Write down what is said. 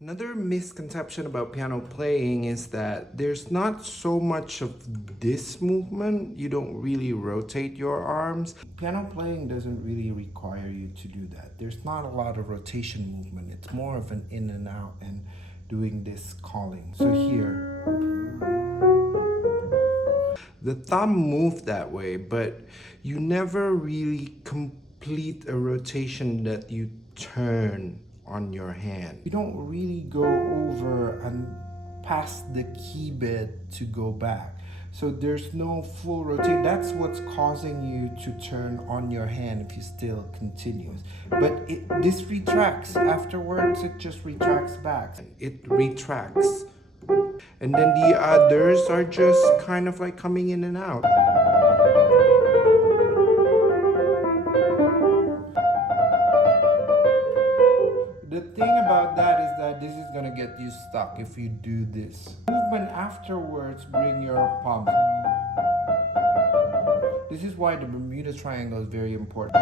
Another misconception about piano playing is that there's not so much of this movement. You don't really rotate your arms. Piano playing doesn't really require you to do that. There's not a lot of rotation movement. It's more of an in and out and doing this calling. So here, the thumb moved that way, but you never really complete a rotation that you turn on your hand. You don't really go over and past the key bed to go back. So there's no full rotate. That's what's causing you to turn on your hand if you still continues. But this retracts. Afterwards, it just retracts back. It retracts. And then the others are just kind of like coming in and out. The thing about that is that this is gonna get you stuck if you do this. Movement afterwards, bring your palms. This is why the Bermuda Triangle is very important.